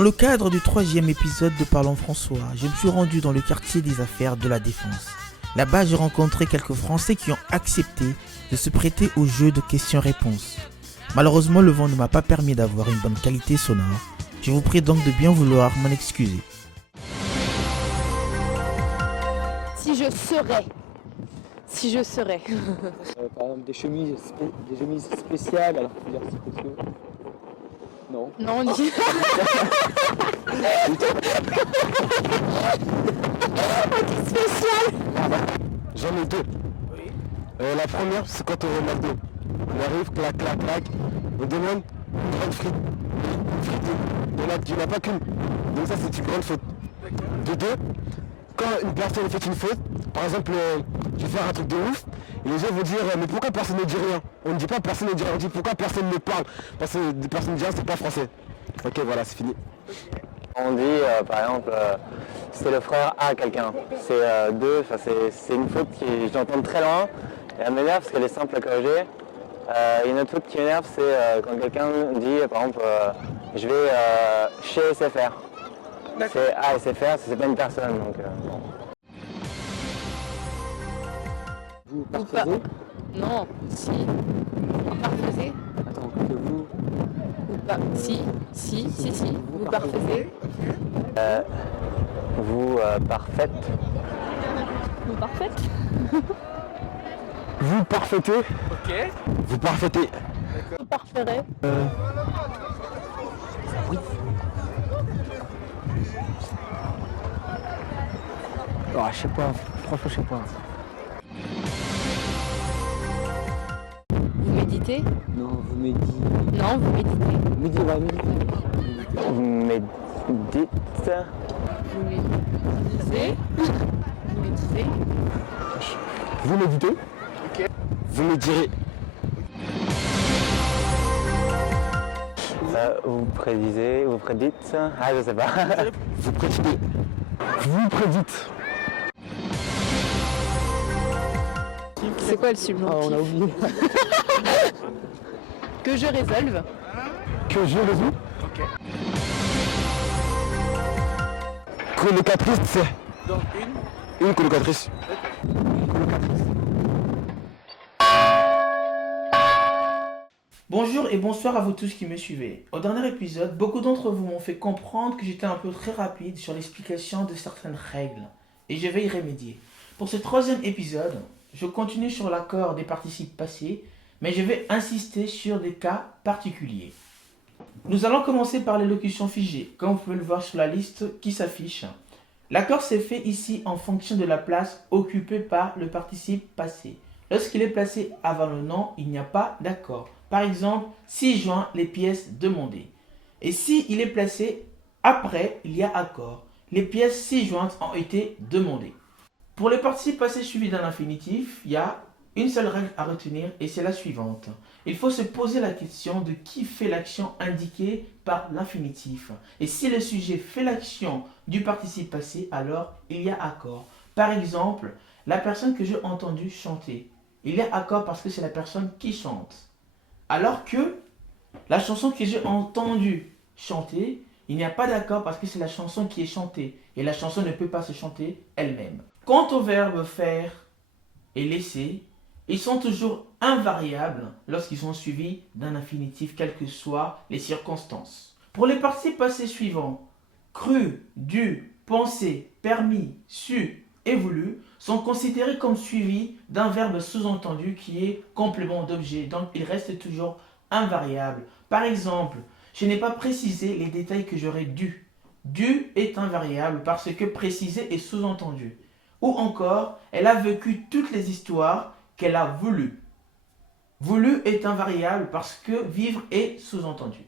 Dans le cadre du 3e épisode de Parlons François, je me suis rendu dans le quartier des affaires de la Défense. Là-bas, j'ai rencontré quelques Français qui ont accepté de se prêter au jeu de questions-réponses. Malheureusement, le vent ne m'a pas permis d'avoir une bonne qualité sonore. Je vous prie donc de bien vouloir m'en excuser. Si je serais. Par exemple des chemises spéciales, alors faut dire spéciaux. Non. Non, on dit. Spécial. J'en ai deux. Oui. La première, c'est quand on est McDo. On arrive, clac, clac, clac. On demande une grande frite. Il n'y en a pas qu'une. Donc ça, c'est une grande faute. De deux, quand une personne fait une faute, par exemple, je vais faire un truc de ouf, et les gens vont dire mais pourquoi personne ne dit rien? On ne dit pas personne ne dit rien, on dit pourquoi personne ne parle? Parce que des personnes disent c'est pas français. Ok, voilà, c'est fini. On dit par exemple c'est le frère à quelqu'un, c'est deux, c'est une faute qui j'entends très loin et elle m'énerve parce qu'elle est simple à corriger. Une autre faute qui m'énerve c'est quand quelqu'un dit par exemple je vais chez SFR. C'est SFR, c'est pas une personne donc bon. Vous Ou pas. parfaisez. Non, si. Parfaisez. Attends, que vous. Ou pas. Si. Vous parfaisez. Vous parfaite. Vous parfaites. Vous parfaitez. Ok. Vous parfaitez. Vous parferez. Oui. Oh, je sais pas, franchement je sais pas. Vous méditez. Non, vous méditez. Non, vous méditez. Méditez. Vous médite. Vous méditez. Vous méditez. Vous méditez. Ok. Vous médirez. Vous prédisez, vous prédites. Ah je sais pas. Vous préditez. Vous prédites. C'est quoi le Ah, subjonctif on a oublié. Que je résolve. Que je résous. Ok. Colocatrice, c'est Donc une colocatrice. Bonjour et bonsoir à vous tous qui me suivez. Au dernier épisode, beaucoup d'entre vous m'ont fait comprendre que j'étais un peu très rapide sur l'explication de certaines règles et je vais y remédier. Pour ce 3e épisode, je continue sur l'accord des participes passés, mais je vais insister sur des cas particuliers. Nous allons commencer par l'élocution figée, comme vous pouvez le voir sur la liste qui s'affiche. L'accord s'est fait ici en fonction de la place occupée par le participe passé. Lorsqu'il est placé avant le nom, il n'y a pas d'accord. Par exemple, 6 joint les pièces demandées. Et si il est placé après, il y a accord. Les pièces 6 jointes ont été demandées. Pour les participes passés suivis d'un infinitif, il y a une seule règle à retenir et c'est la suivante. Il faut se poser la question de qui fait l'action indiquée par l'infinitif. Et si le sujet fait l'action du participe passé, alors il y a accord. Par exemple, la personne que j'ai entendue chanter. Il y a accord parce que c'est la personne qui chante. Alors que la chanson que j'ai entendue chanter, il n'y a pas d'accord parce que c'est la chanson qui est chantée. Et la chanson ne peut pas se chanter elle-même. Quant au verbe faire et laisser, ils sont toujours invariables lorsqu'ils sont suivis d'un infinitif, quelles que soient les circonstances. Pour les participes passés suivants, cru, dû, pensé, permis, su et voulu, sont considérés comme suivis d'un verbe sous-entendu qui est complément d'objet, donc ils restent toujours invariables. Par exemple, je n'ai pas précisé les détails que j'aurais dû. Dû est invariable parce que précisé est sous-entendu. Ou encore, elle a vécu toutes les histoires qu'elle a voulu. Voulu est invariable parce que vivre est sous-entendu.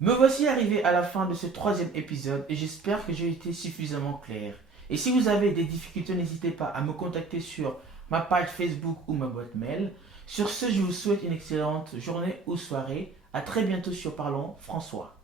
Me voici arrivé à la fin de ce 3e épisode et j'espère que j'ai été suffisamment clair. Et si vous avez des difficultés, n'hésitez pas à me contacter sur ma page Facebook ou ma boîte mail. Sur ce, je vous souhaite une excellente journée ou soirée. À très bientôt sur Parlons François.